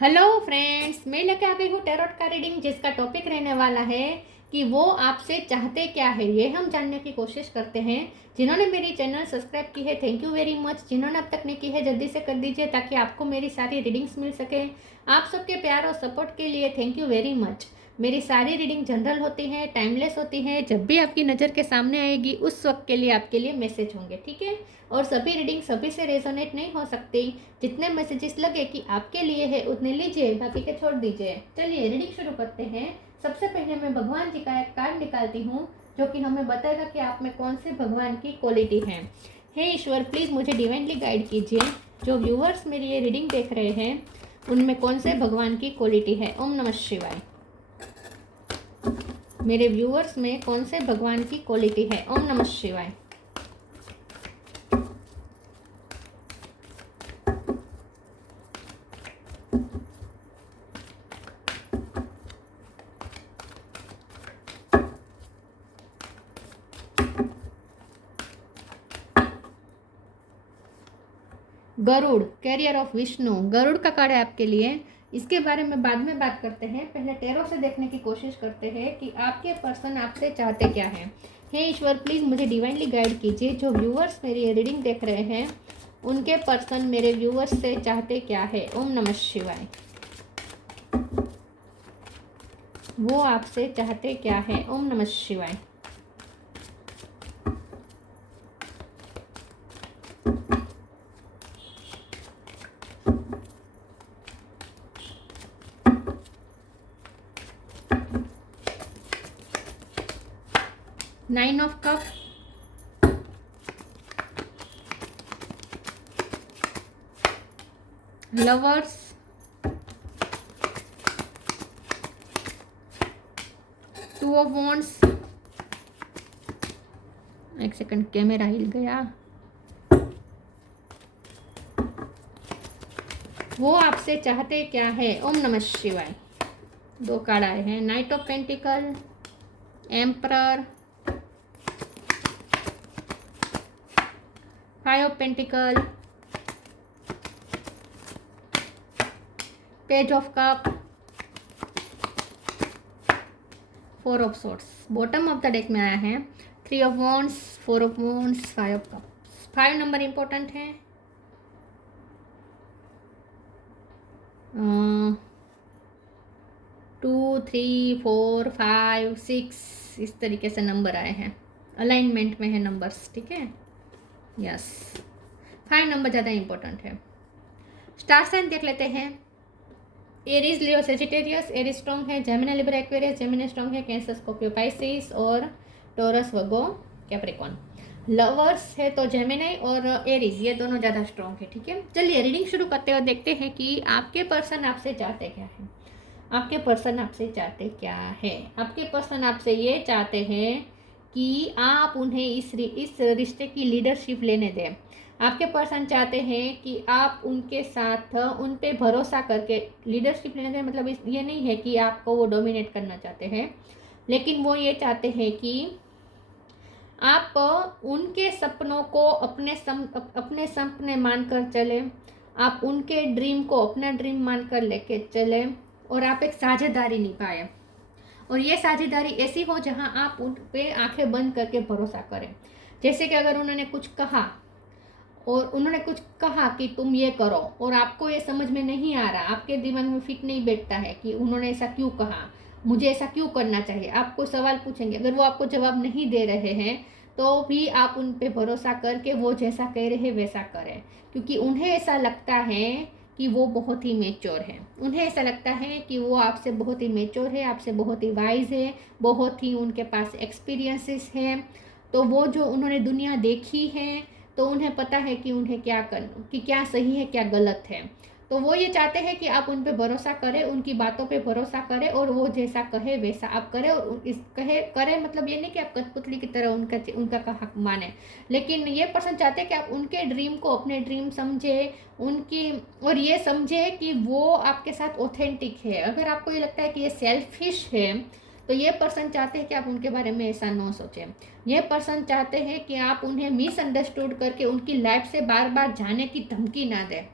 Hello friends, मैं लेके आ गई हूँ टैरोट का रीडिंग, जिसका टॉपिक रहने वाला है कि वो आपसे चाहते क्या है। ये हम जानने की कोशिश करते हैं। जिन्होंने मेरी चैनल सब्सक्राइब की है, थैंक यू वेरी मच। जिन्होंने अब तक नहीं की है, जल्दी से कर दीजिए ताकि आपको मेरी सारी रीडिंग्स मिल सके। आप सबके प्यार और सपोर्ट के लिए थैंक यू वेरी मच। मेरी सारी रीडिंग जनरल होती है, टाइमलेस होती है। जब भी आपकी नज़र के सामने आएगी उस वक्त के लिए आपके लिए मैसेज होंगे, ठीक है। और सभी रीडिंग सभी से रेजोनेट नहीं हो सकती। जितने मैसेजेस लगे कि आपके लिए है उतने लीजिए, बाकी के छोड़ दीजिए। चलिए रीडिंग शुरू करते हैं। सबसे पहले मैं भगवान जी का एक कार्ड निकालती हूँ, जो कि हमें बताएगा कि आप में कौन से भगवान की क्वालिटी है। हे ईश्वर, प्लीज़ मुझे डिवाइनली गाइड कीजिए। जो व्यूअर्स मेरी ये रीडिंग देख रहे हैं उनमें कौन से भगवान की क्वालिटी है। ओम नमः शिवाय। मेरे व्यूअर्स में कौन से भगवान की क्वालिटी है। ओम नमः शिवाय। Garuda, carrier of Vishnu. गरुड़ का कार्ड है आपके लिए। इसके बारे में बाद में बात करते हैं। पहले टैरो से देखने की कोशिश करते हैं कि आपके पर्सन आपसे चाहते क्या है। हे ईश्वर, प्लीज़ मुझे डिवाइनली गाइड कीजिए। जो व्यूअर्स मेरी ये रीडिंग देख रहे हैं उनके पर्सन मेरे व्यूअर्स से चाहते क्या है। ओम नमः शिवाय। वो आपसे चाहते क्या है। ओम नमः शिवाय। Nine of cup, lovers, two of wands. एक सेकंड, कैमरा हिल गया। वो आपसे चाहते क्या है। ओम नमः शिवाय। दो कार्ड आए हैं, night of pentacle, emperor, five of pentacle, page of cup, four of sorts. Bottom of the deck में आया है three of wands, four of wands, five of cups. Five number important है। 2 3 4 5 6 इस तरीके से नंबर आए हैं। अलाइनमेंट में है नंबर्स, ठीक है। यस, 5 नंबर ज़्यादा इंपॉर्टेंट है। स्टार साइन देख लेते हैं। एरीज, लियो, सेजिटेरियस। एरीज स्ट्रॉन्ग है, Gemini, Libra, Aquarius. Gemini strong है, कैंसर, स्कॉर्पियो, पाइसिस और टॉरस, वर्गो, कैप्रिकॉन। लवर्स है तो जेमिनी और एरीज, ये दोनों ज़्यादा स्ट्रॉन्ग है, ठीक है। चलिए रीडिंग शुरू करते हुए देखते हैं कि आपके पर्सन आपसे चाहते क्या है। आपके पर्सन आपसे चाहते क्या है। आपके पर्सन आपसे ये चाहते हैं कि आप उन्हें इस रिश्ते की लीडरशिप लेने दें। आपके पर्सन चाहते हैं कि आप उनके साथ उन पे भरोसा करके लीडरशिप लेने दें। मतलब ये नहीं है कि आपको वो डोमिनेट करना चाहते हैं, लेकिन वो ये चाहते हैं कि आप उनके सपनों को अपने सपने मानकर चले। आप उनके ड्रीम को अपना ड्रीम मानकर लेके चले और आप एक साझेदारी निभाएं। और ये साझेदारी ऐसी हो जहां आप उन पे आंखें बंद करके भरोसा करें। जैसे कि अगर उन्होंने कुछ कहा कि तुम ये करो और आपको ये समझ में नहीं आ रहा, आपके दिमाग में फिट नहीं बैठता है कि उन्होंने ऐसा क्यों कहा, मुझे ऐसा क्यों करना चाहिए। आपको सवाल पूछेंगे, अगर वो आपको जवाब नहीं दे रहे हैं तो भी आप उन पे भरोसा करके वो जैसा कह रहे हैं वैसा करें। क्योंकि उन्हें ऐसा लगता है कि वो बहुत ही मेच्योर है। उन्हें ऐसा लगता है कि वो आपसे बहुत ही मेच्योर है, आपसे बहुत ही वाइज है, बहुत ही उनके पास एक्सपीरियंसेस है। तो वो जो उन्होंने दुनिया देखी है तो उन्हें पता है कि उन्हें क्या सही है क्या गलत है। तो वो ये चाहते हैं कि आप उन पे भरोसा करें, उनकी बातों पे भरोसा करें और वो जैसा कहे वैसा आप करें। और करें मतलब ये नहीं कि आप कठपुतली की तरह उनका हक माने, लेकिन ये पर्सन चाहते हैं कि आप उनके ड्रीम को अपने ड्रीम समझे उनकी, और ये समझे कि वो आपके साथ ऑथेंटिक है। अगर आपको ये लगता है कि ये सेल्फिश है तो ये पर्सन चाहते हैं कि आप उनके बारे में ऐसा ना सोचें। ये पर्सन चाहते हैं कि आप उन्हें मिसअंडरस्टूड करके उनकी लाइफ से बार बार जाने की धमकी ना दें।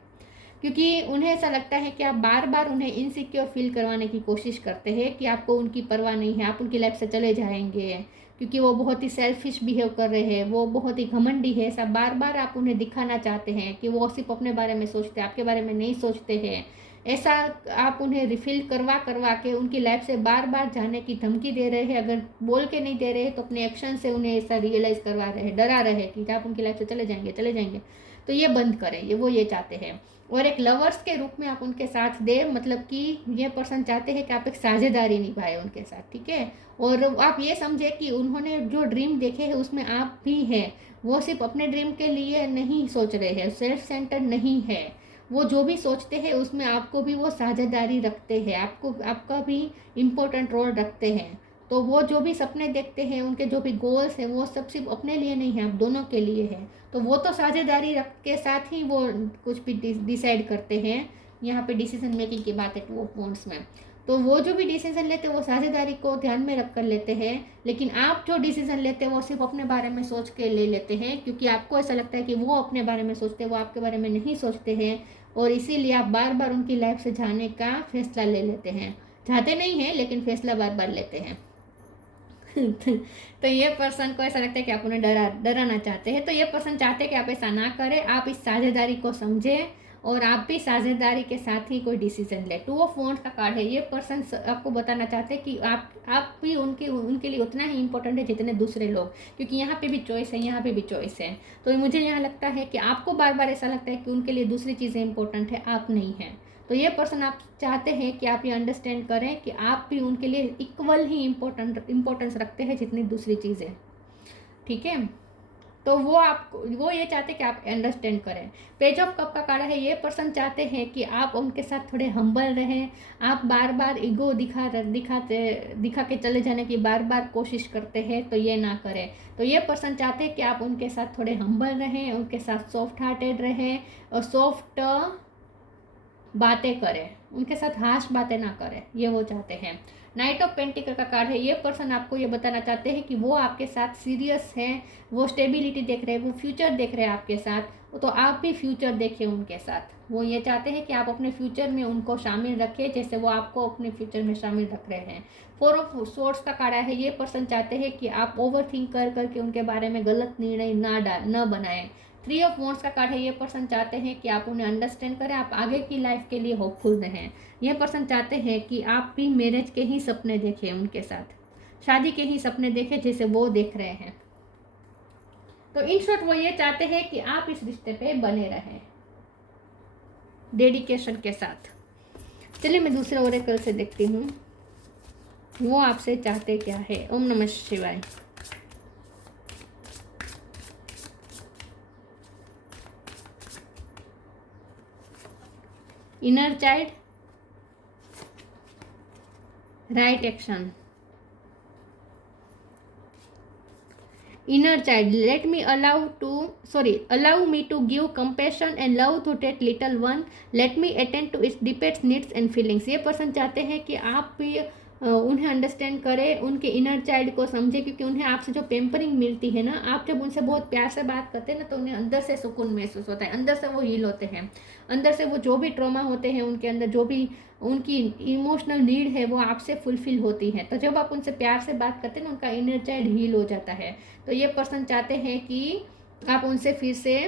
क्योंकि उन्हें ऐसा लगता है कि आप बार बार उन्हें इनसिक्योर फील करवाने की कोशिश करते हैं कि आपको उनकी परवाह नहीं है, आप उनकी लाइफ से चले जाएंगे, क्योंकि वो बहुत ही सेल्फिश बिहेव कर रहे हैं, वो बहुत ही घमंडी है, ऐसा बार बार आप उन्हें दिखाना चाहते हैं कि वो सिर्फ अपने बारे में सोचते हैं, आपके बारे में नहीं सोचते हैं। ऐसा आप उन्हें रिफिल करवा करवा के उनकी लाइफ से बार बार जाने की धमकी दे रहे हैं। अगर बोल के नहीं दे रहे हैं तो अपने एक्शन से उन्हें ऐसा रियलाइज़ करवा रहे हैं, डरा रहे हैं कि आप उनकी लाइफ से चले जाएंगे चले जाएंगे। तो ये बंद करें, ये चाहते हैं। और एक लवर्स के रूप में आप उनके साथ दे, मतलब कि ये पर्सन चाहते हैं कि आप एक साझेदारी निभाए उनके साथ, ठीक है। और आप ये समझे कि उन्होंने जो ड्रीम देखे हैं उसमें आप भी हैं, वो सिर्फ अपने ड्रीम के लिए नहीं सोच रहे हैं, सेल्फ सेंटर नहीं है, वो जो भी सोचते हैं उसमें आपको भी वो साझेदारी रखते हैं, आपका भी इम्पोर्टेंट रोल रखते हैं। तो वो जो भी सपने देखते हैं, उनके जो भी गोल्स हैं, वो सब सिर्फ अपने लिए नहीं है, आप दोनों के लिए है। तो वो तो साझेदारी रख के साथ ही वो कुछ भी डिसाइड करते हैं। यहाँ पे डिसीजन मेकिंग की बात है टू ऑफ वांड्स में। तो वो जो भी डिसीजन लेते हैं वो साझेदारी को ध्यान में रख कर लेते हैं, लेकिन आप जो डिसीजन लेते हैं वो सिर्फ अपने बारे में सोच के ले लेते हैं, क्योंकि आपको ऐसा लगता है कि वो अपने बारे में सोचते हैं, वो आपके बारे में नहीं सोचते हैं, और इसीलिए आप बार बार उनकी लाइफ से जाने का फैसला ले लेते हैं। चाहते नहीं हैं लेकिन फैसला बार बार लेते हैं। तो ये पर्सन को ऐसा लगता है कि आप उन्हें डराना चाहते हैं। तो ये पर्सन चाहते हैं कि आप ऐसा ना करें, आप इस साझेदारी को समझें और आप भी साझेदारी के साथ ही कोई डिसीजन ले। टू ऑफ वॉन्ड्स का कार्ड है। ये पर्सन आपको बताना चाहते हैं कि आप भी उनके लिए उतना ही इम्पोर्टेंट है जितने दूसरे लोग, क्योंकि यहाँ पे भी चॉइस है, यहाँ पे भी चॉइस है। तो मुझे यहाँ लगता है कि आपको बार बार ऐसा लगता है कि उनके लिए दूसरी चीज़ें इंपॉर्टेंट है, आप नहीं हैं। तो ये पर्सन आप चाहते हैं कि आप ये अंडरस्टैंड करें कि आप भी उनके लिए इक्वल ही इम्पोर्टेंस रखते हैं जितनी दूसरी चीज़ें, ठीक है। तो वो ये चाहते हैं कि आप अंडरस्टैंड करें। पेज ऑफ कप का कार्ड है। ये पर्सन चाहते हैं कि आप उनके साथ थोड़े हम्बल रहें। आप बार बार ईगो दिखा के चले जाने की बार बार कोशिश करते हैं, तो ये ना करें। तो ये पर्सन चाहते हैं कि आप उनके साथ थोड़े हम्बल रहें, उनके साथ सॉफ्ट हार्टेड रहें और सॉफ्ट बातें करें, उनके साथ हाश बातें ना करें, ये वो चाहते हैं। नाइट ऑफ पेंटिकल का कार्ड है। ये पर्सन आपको ये बताना चाहते हैं कि वो आपके साथ सीरियस हैं, वो स्टेबिलिटी देख रहे हैं, वो फ्यूचर देख रहे हैं आपके साथ, तो आप भी फ्यूचर देखें उनके साथ। वो ये चाहते हैं कि आप अपने फ्यूचर में उनको शामिल रखें जैसे वो आपको अपने फ्यूचर में शामिल रख रहे हैं। 4 ऑफ सोर्ड्स का कार्ड है। ये पर्सन चाहते हैं कि आप ओवर थिंक करके उनके बारे में गलत निर्णय ना बनाएं। 3 ऑफ वॉन्ड्स का कार्ड है। ये पर्सन चाहते हैं कि आप उन्हें अंडरस्टैंड करें, आप आगे की लाइफ के लिए होपफुल रहें। ये पर्सन चाहते हैं कि आप भी मैरिज के ही सपने देखें उनके साथ, शादी के ही सपने देखें जैसे वो देख रहे हैं। तो इन शॉर्ट वो ये चाहते हैं कि आप इस रिश्ते पे बने रहें डेडिकेशन के साथ। चलिए मैं दूसरे ओरेकल से देखती हूँ वो आपसे चाहते क्या है। ओम नमः शिवाय। Inner child, right action. Inner child, allow me to give compassion and love to that little one. Let me attend to its deepest needs and feelings. ये पर्सन चाहते हैं कि आप भी उन्हें अंडरस्टैंड करें, उनके इनर चाइल्ड को समझे, क्योंकि उन्हें आपसे जो पेम्परिंग मिलती है ना, आप जब उनसे बहुत प्यार से बात करते हैं ना, तो उन्हें अंदर से सुकून महसूस होता है, अंदर से वो हील होते हैं, अंदर से वो जो भी ट्रॉमा होते हैं उनके अंदर, जो भी उनकी इमोशनल नीड है वो आपसे फुलफिल होती है। तो जब आप उनसे प्यार से बात करते हैं ना, उनका इनर चाइल्ड हील हो जाता है। तो ये पर्सन चाहते हैं कि आप उनसे फिर से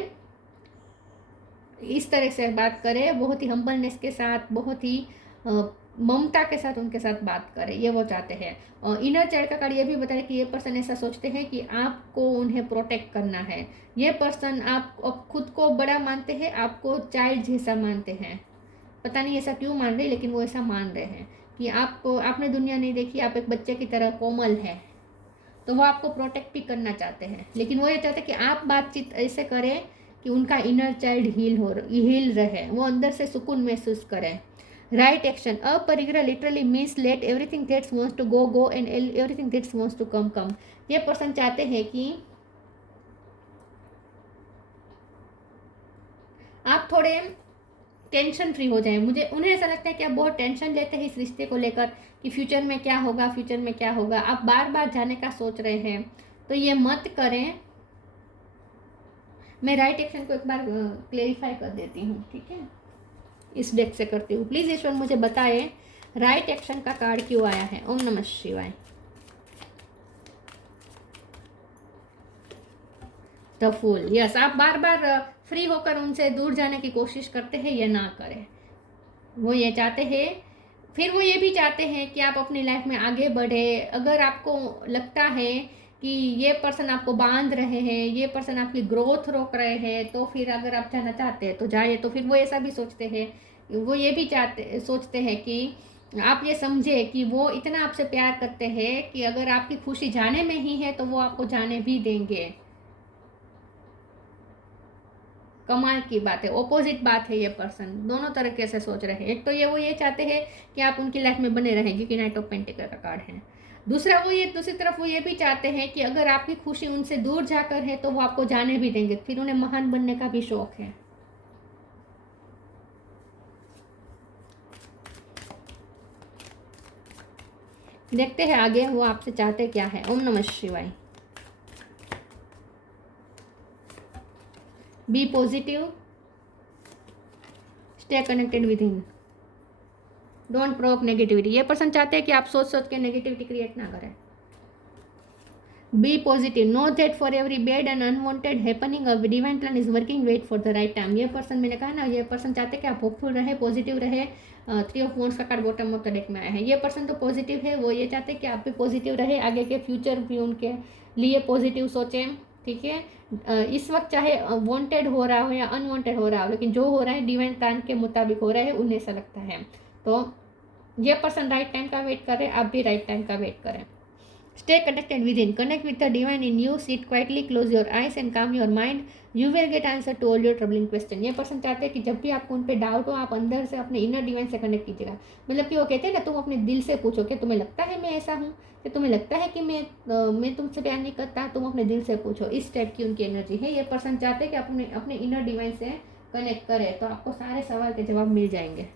इस तरह से बात करें, बहुत ही हम्बलनेस के साथ, बहुत ही ममता के साथ उनके साथ बात करें, ये वो चाहते हैं। और इनर चाइल्ड का कार्ड ये भी बता रहे कि ये पर्सन ऐसा सोचते हैं कि आपको उन्हें प्रोटेक्ट करना है। ये पर्सन आप खुद को बड़ा मानते हैं, आपको चाइल्ड जैसा मानते हैं, पता नहीं ऐसा क्यों मान रहे, लेकिन वो ऐसा मान रहे हैं कि आपने दुनिया नहीं देखी, आप एक बच्चे की तरह कोमल है, तो वो आपको प्रोटेक्ट भी करना चाहते हैं। लेकिन वो ये चाहते हैं कि आप बातचीत ऐसे करें कि उनका इनर चाइल्ड हील रहे, वो अंदर से सुकून महसूस करें। Right action. Aparigraha literally means let everything that's wants to go and everything that's wants to come. ये पर्सन चाहते हैं कि आप थोड़े टेंशन फ्री हो जाए। उन्हें ऐसा लगता है कि आप बहुत टेंशन लेते हैं इस रिश्ते को लेकर कि फ्यूचर में क्या होगा, आप बार बार जाने का सोच रहे हैं, तो ये मत करें। मैं राइट एक्शन को एक बार क्लेरिफाई कर देती हूँ, ठीक है। इस डेक से करती हूँ। प्लीज़ ईश्वर मुझे बताए राइट एक्शन का कार्ड क्यों आया है। ओम नमः शिवाय। द फूल, यस, आप बार बार फ्री होकर उनसे दूर जाने की कोशिश करते हैं, ये ना करें। वो ये चाहते हैं, फिर वो ये भी चाहते हैं कि आप अपनी लाइफ में आगे बढ़े। अगर आपको लगता है कि ये पर्सन आपको बांध रहे हैं, ये पर्सन आपकी ग्रोथ रोक रहे हैं, तो फिर अगर आप जाना चाहते हैं तो जाइए। तो फिर वो ऐसा भी सोचते हैं, वो ये भी सोचते हैं कि आप ये समझे कि वो इतना आपसे प्यार करते हैं कि अगर आपकी खुशी जाने में ही है तो वो आपको जाने भी देंगे। कमाल की बात है, ऑपोजिट बात है। ये पर्सन दोनों तरीके से सोच रहे हैं। एक तो वो ये चाहते हैं कि आप उनकी लाइफ में बने रहें, क्योंकि नाइट ऑफ पेंटिकल का कार्ड है। दूसरी तरफ वो ये भी चाहते हैं कि अगर आपकी खुशी उनसे दूर जाकर है तो वो आपको जाने भी देंगे, फिर उन्हें महान बनने का भी शौक है। देखते हैं आगे वो आपसे चाहते क्या है। ओम नमः शिवाय। Be positive, stay connected with him, don't provoke negativity. ये पर्सन चाहते हैं कि आप सोच के नेगेटिविटी क्रिएट ना करें। Be positive, know that for every bad and unwanted happening a divine plan is working, wait for the right time. ये पर्सन, मैंने कहा ना, ये पर्सन चाहते हैं कि आप होपफुल रहे, पॉजिटिव रहे। 3 ऑफ वॉन्ड्स का card bottom of the deck में आया है। ये पर्सन तो पॉजिटिव है, वो ये चाहते हैं कि आप भी पॉजिटिव रहे, आगे के फ्यूचर भी उनके लिए पॉजिटिव सोचें। ठीक है, इस वक्त चाहे वांटेड हो रहा हो या अनवांटेड हो रहा हो, लेकिन जो हो रहा है डिवाइन प्लान के मुताबिक हो रहा है, उन्हें ऐसा लगता है। तो ये पर्सन राइट टाइम का वेट कर रहे हैं, आप भी राइट टाइम का वेट करें। Stay connected within. Connect with the divine in you. Sit quietly, close your eyes and calm your mind. You will get answer to all your troubling question. ये person चाहते हैं कि जब भी आपको उन पे डाउट हो, आप अंदर से अपने इनर डिवाइन से कनेक्ट कीजिएगा। मतलब कि वो कहते हैं ना, तुम अपने दिल से पूछो कि तुम्हें लगता है मैं ऐसा हूँ, कि तुम्हें लगता है कि मैं तुमसे प्यार नहीं करता, तुम अपने दिल से पूछो। इस टाइप की उनकी एनर्जी है। ये पर्सन चाहते हैं कि आप अपने इनर डिवाइन से कनेक्ट करें, तो आपको सारे सवाल के जवाब मिल जाएंगे।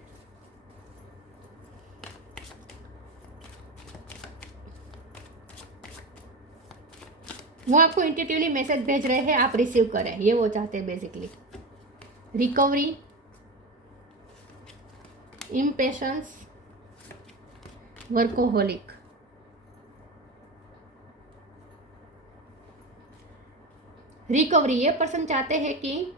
वो आपको इंट्यूटिवली मैसेज भेज रहे हैं, आप रिसीव करें, ये वो चाहते हैं basically. Recovery, impatience, workaholic. Recovery, ये पर्सन चाहते हैं कि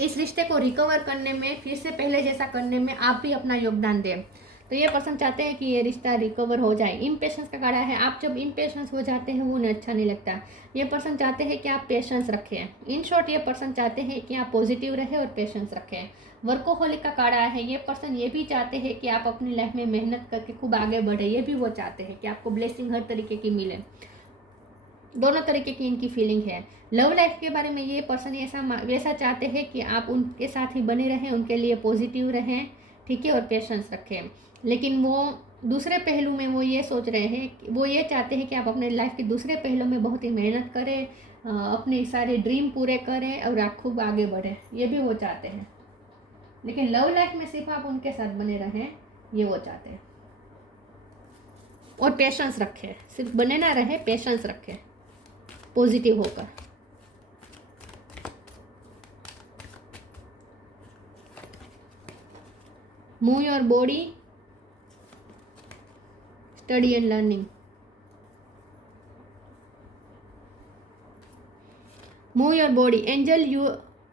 इस रिश्ते को रिकवर करने में, फिर से पहले जैसा करने में आप भी अपना योगदान दें। तो ये पर्सन चाहते हैं कि ये रिश्ता रिकवर हो जाए। इम्पेशंस का कार्ड है, आप जब इम्पेशंस हो जाते हैं वो उन्हें अच्छा नहीं लगता। ये पर्सन चाहते हैं कि आप पेशेंस रखें। इन शॉर्ट, ये पर्सन चाहते हैं कि आप पॉजिटिव रहें और पेशेंस रखें। वर्कोहोलिक का कार्ड है, ये पर्सन ये भी चाहते हैं कि आप अपनी लाइफ में मेहनत करके खूब आगे बढ़े। ये भी वो चाहते हैं कि आपको ब्लेसिंग हर तरीके की मिले। दोनों तरीके की इनकी फीलिंग है। लव लाइफ के बारे में ये पर्सन वैसा चाहते हैं कि आप उनके साथ ही बने रहें, उनके लिए पॉजिटिव रहें, ठीक है, और पेशेंस रखें। लेकिन वो दूसरे पहलू में वो ये सोच रहे हैं, वो ये चाहते हैं कि आप अपने लाइफ के दूसरे पहलू में बहुत ही मेहनत करें, अपने सारे ड्रीम पूरे करें और आप खूब आगे बढ़ें। ये भी वो चाहते हैं। लेकिन लव लाइफ में सिर्फ आप उनके साथ बने रहें, ये वो चाहते हैं। और पेशेंस रखें, सिर्फ बने ना रहे, पेशेंस रखें पॉजिटिव होकर। Move your body, study and learning. Move your body, angel you,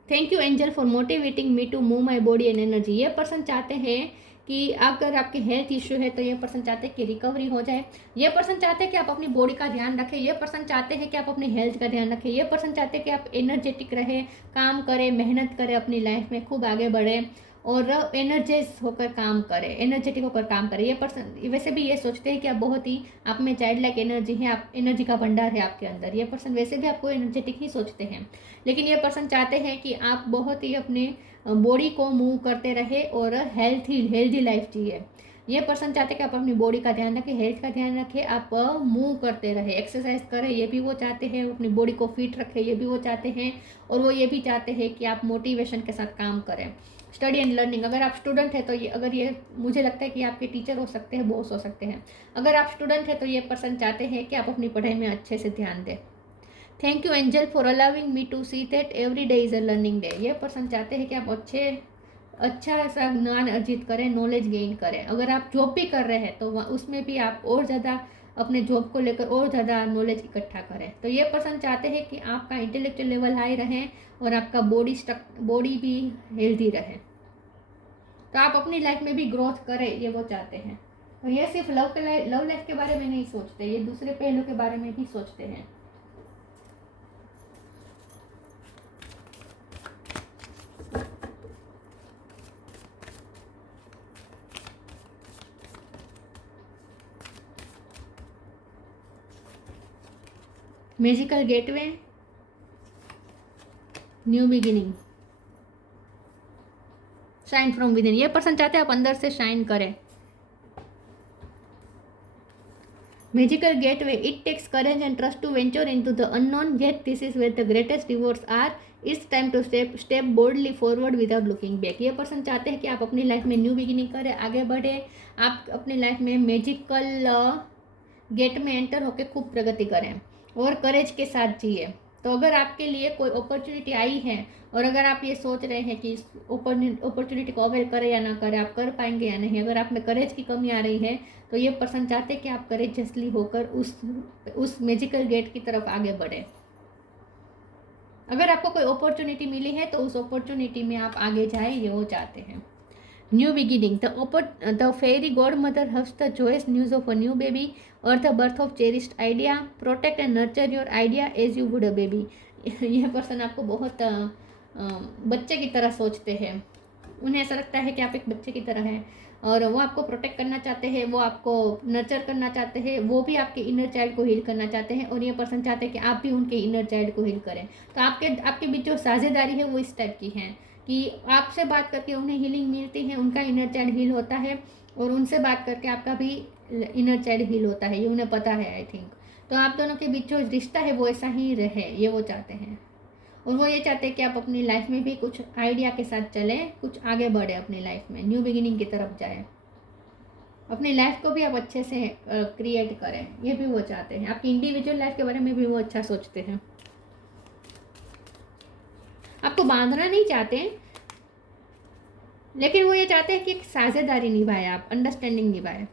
thank you angel for motivating me to move my body and energy. ये पर्सन चाहते हैं कि अगर आपके हेल्थ इश्यू है तो ये पर्सन चाहते हैं कि रिकवरी हो जाए। ये पर्सन चाहते हैं कि आप अपनी बॉडी का ध्यान रखें। ये पर्सन चाहते हैं कि आप अपनी हेल्थ का ध्यान रखें। ये पर्सन चाहते हैं कि आप एनर्जेटिक रहें, काम करें, मेहनत करें, अपनी लाइफ में खूब आगे बढ़ें और एनर्जाइज होकर काम करें, एनर्जेटिक होकर काम करें। ये पर्सन वैसे भी ये सोचते हैं कि आप बहुत ही, आप में चाइल्ड लाइक एनर्जी है, आप एनर्जी का भंडार है आपके अंदर। ये पर्सन वैसे भी आपको एनर्जेटिक ही सोचते हैं। लेकिन ये पर्सन चाहते हैं कि आप बहुत ही अपने बॉडी को मूव करते रहे और हेल्दी लाइफ जिए। ये पर्सन चाहते हैं कि आप अपनी बॉडी का ध्यान रखें, हेल्थ का ध्यान रखें, आप मूव करते रहे, एक्सरसाइज करें, ये भी वो चाहते हैं। अपनी बॉडी को फिट रखें, ये भी वो चाहते हैं। और वो ये भी चाहते हैं कि आप मोटिवेशन के साथ काम करें। स्टडी एंड लर्निंग, अगर आप स्टूडेंट है तो ये मुझे लगता है कि आपके टीचर हो सकते हैं, बॉस हो सकते हैं। अगर आप स्टूडेंट है तो ये पर्सन चाहते हैं कि आप अपनी पढ़ाई में अच्छे से ध्यान दें। Thank you angel for allowing me to see that every day is a learning day. ये पर्सन चाहते हैं कि आप अच्छे अच्छा ऐसा ज्ञान अर्जित करें, नॉलेज गेन करें। अगर आप जॉब भी कर रहे हैं तो उसमें भी आप और ज़्यादा अपने जॉब को लेकर और ज़्यादा नॉलेज इकट्ठा करें। तो ये पर्सन चाहते हैं कि आपका इंटेलेक्चुअल लेवल हाई रहे और आपका बॉडी भी हेल्दी रहे। तो आप अपनी लाइफ में भी ग्रोथ करें, ये वो चाहते हैं। तो ये सिर्फ लव लाइफ के बारे में नहीं सोचते, ये दूसरे पहलू के बारे में भी सोचते हैं। Magical gateway, new beginning, shine from within. ये पर्सन चाहते हैं आप अंदर से शाइन करें। Magical gateway, it takes courage and trust to venture into the unknown, yet this is where the greatest rewards are. It's time to step boldly forward without looking back. ये person चाहते हैं कि आप अपनी life में new beginning करें, आगे बढ़े, आप अपनी लाइफ में मैजिकल गेट में एंटर होकर खूब प्रगति करें और करेज के साथ जिए। तो अगर आपके लिए कोई अपॉर्चुनिटी आई है और अगर आप ये सोच रहे हैं कि इस अपॉर्चुनिटी को अवेल करें या ना करें, आप कर पाएंगे या नहीं, अगर आप में करेज की कमी आ रही है तो ये पर्सन चाहते हैं कि आप करेजियसली होकर उस मैजिकल गेट की तरफ आगे बढ़े। अगर आपको कोई अपॉर्चुनिटी मिली है तो उस अपॉर्चुनिटी में आप आगे जाए, ये वो चाहते हैं। New beginning, the fairy god mother has the joyous news of a new baby और the birth of cherished idea. Protect and nurture your idea as you would a baby. यह पर्सन आपको बहुत बच्चे की तरह सोचते हैं। उन्हें ऐसा लगता है कि आप एक बच्चे की तरह हैं और वो आपको प्रोटेक्ट करना चाहते हैं, वो आपको नर्चर करना चाहते हैं, वो भी आपके इनर चाइल्ड को हील करना चाहते हैं और ये पर्सन चाहते हैं कि आप भी उनके इनर चाइल्ड को हील करें। तो आपके बीच जो साझेदारी है वो इस टाइप की है कि आपसे बात करके उन्हें हीलिंग मिलती है, उनका इनर चाइल्ड हील होता है और उनसे बात करके आपका भी इनर चाइल्ड हील होता है, ये उन्हें पता है आई थिंक। तो आप दोनों के बीच जो रिश्ता है वो ऐसा ही रहे, ये वो चाहते हैं। और वो ये चाहते हैं कि आप अपनी लाइफ में भी कुछ आइडिया के साथ चलें, कुछ आगे बढ़े अपनी लाइफ में, न्यू बिगिनिंग की तरफ जाए, अपनी लाइफ को भी आप अच्छे से क्रिएट करें, ये भी वो चाहते हैं। आपकी इंडिविजुअल लाइफ के बारे में भी वो अच्छा सोचते हैं। आपको बांधना नहीं चाहते, लेकिन वो ये चाहते हैं कि एक साझेदारी निभाए, आप अंडरस्टैंडिंग निभाए।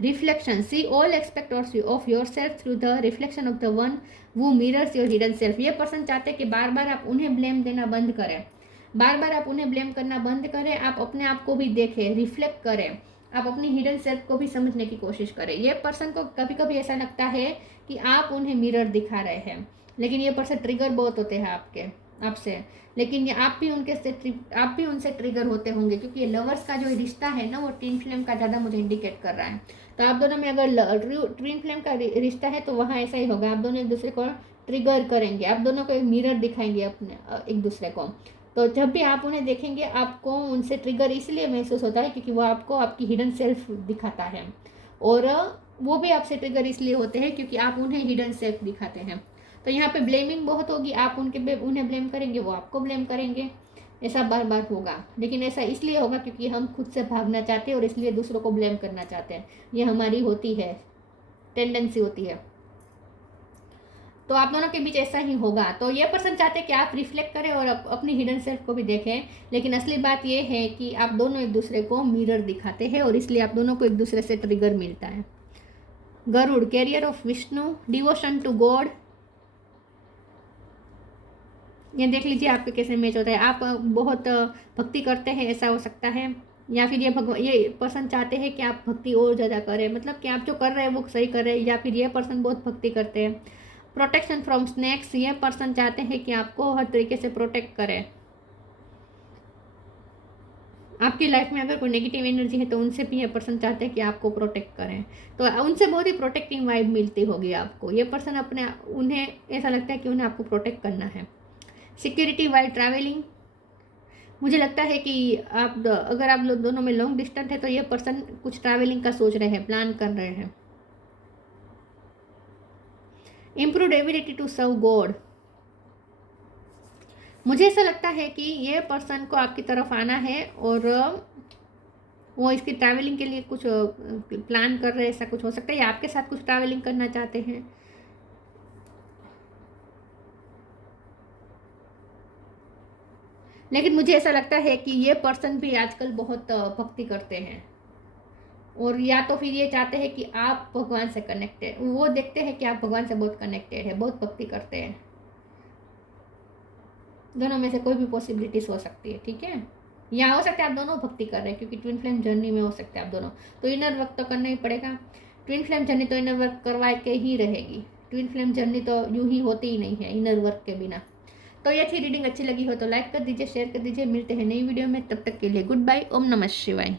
Reflection, see all expect of yourself through the reflection of the one who mirrors your hidden self. ये पर्सन चाहते हैं कि बार बार आप उन्हें ब्लेम देना बंद करें, बार बार आप उन्हें ब्लेम करना बंद करें, आप अपने आप को भी देखें, रिफ्लेक्ट करें, आप अपनी हिडन सेल्फ को भी समझने की कोशिश करें। ये पर्सन को कभी कभी ऐसा लगता है कि आप उन्हें मिरर दिखा रहे हैं, लेकिन ये पर्सन ट्रिगर बहुत होते हैं आपसे, लेकिन ये आप भी उनसे ट्रिगर होते होंगे, क्योंकि ये लवर्स का जो रिश्ता है ना वो ट्विन फ्लेम का ज़्यादा मुझे इंडिकेट कर रहा है। तो आप दोनों में अगर ट्विन फ्लेम का रिश्ता है तो वहाँ ऐसा ही होगा, आप दोनों एक दूसरे को ट्रिगर करेंगे, आप दोनों को एक मिरर दिखाएंगे अपने एक दूसरे को। तो जब भी आप उन्हें देखेंगे आपको उनसे ट्रिगर इसलिए महसूस होता है क्योंकि वो आपको आपकी हिडन सेल्फ दिखाता है, और वो भी आपसे ट्रिगर इसलिए होते हैं क्योंकि आप उन्हें हिडन सेल्फ दिखाते हैं। तो यहाँ पे ब्लेमिंग बहुत होगी, आप उन्हें ब्लेम करेंगे, वो आपको ब्लेम करेंगे, ऐसा बार बार होगा। लेकिन ऐसा इसलिए होगा क्योंकि हम खुद से भागना चाहते हैं और इसलिए दूसरों को ब्लेम करना चाहते हैं, ये हमारी होती है, टेंडेंसी होती है। तो आप दोनों के बीच ऐसा ही होगा। तो ये पर्सन चाहते हैं कि आप रिफ्लेक्ट करें और अपनी हिडन सेल्फ को भी देखें, लेकिन असली बात ये है कि आप दोनों एक दूसरे को मिरर दिखाते हैं और इसलिए आप दोनों को एक दूसरे से ट्रिगर मिलता है। Garuda, carrier of Vishnu, devotion to God. ये देख लीजिए आपके कैसे मैच होता है, आप बहुत भक्ति करते हैं ऐसा हो सकता है, या फिर ये पर्सन चाहते हैं कि आप भक्ति और ज़्यादा करें, मतलब कि आप जो कर रहे हैं वो सही कर रहे हैं, या फिर ये पर्सन बहुत भक्ति करते हैं। प्रोटेक्शन फ्रॉम स्नैक्स, ये पर्सन चाहते हैं कि आपको हर तरीके से प्रोटेक्ट करें। आपकी लाइफ में अगर कोई नेगेटिव एनर्जी है तो उनसे भी ये पर्सन चाहते हैं कि आपको प्रोटेक्ट करें, तो उनसे बहुत ही प्रोटेक्टिंग वाइब मिलती होगी आपको। ये पर्सन उन्हें ऐसा लगता है कि उन्हें आपको प्रोटेक्ट करना है। सिक्योरिटी वाइल ट्रैवलिंग, मुझे लगता है कि अगर आप लोग दोनों में लॉन्ग डिस्टेंस है तो ये पर्सन कुछ ट्रैवलिंग का सोच रहे हैं, प्लान कर रहे हैं। Improve ability to serve God, मुझे ऐसा लगता है कि ये पर्सन को आपकी तरफ आना है और वो इसकी ट्रैवलिंग के लिए कुछ प्लान कर रहे हैं, ऐसा कुछ हो सकता है, या आपके साथ कुछ ट्रैवलिंग करना चाहते हैं। लेकिन मुझे ऐसा लगता है कि ये पर्सन भी आजकल बहुत भक्ति करते हैं, और या तो फिर ये चाहते हैं कि आप भगवान से कनेक्टेड, वो देखते हैं कि आप भगवान से बहुत कनेक्टेड है, बहुत भक्ति करते हैं। दोनों में से कोई भी पॉसिबिलिटीज हो सकती है, ठीक है। या हो सकता है आप दोनों भक्ति कर रहे हैं, क्योंकि ट्विन फ्लेम जर्नी में हो सकते हैं आप दोनों। तो इनर वर्क तो करना ही पड़ेगा। ट्विन फ्लेम जर्नी तो इनर वर्क करवा के ही रहेगी। ट्विन फ्लेम जर्नी तो यूं ही होती ही नहीं है इनर वर्क के बिना। तो ये थी रीडिंग, अच्छी लगी हो तो लाइक कर दीजिए, शेयर कर दीजिए। मिलते हैं नई वीडियो में, तब तक के लिए गुड बाय। ओम नमः शिवाय।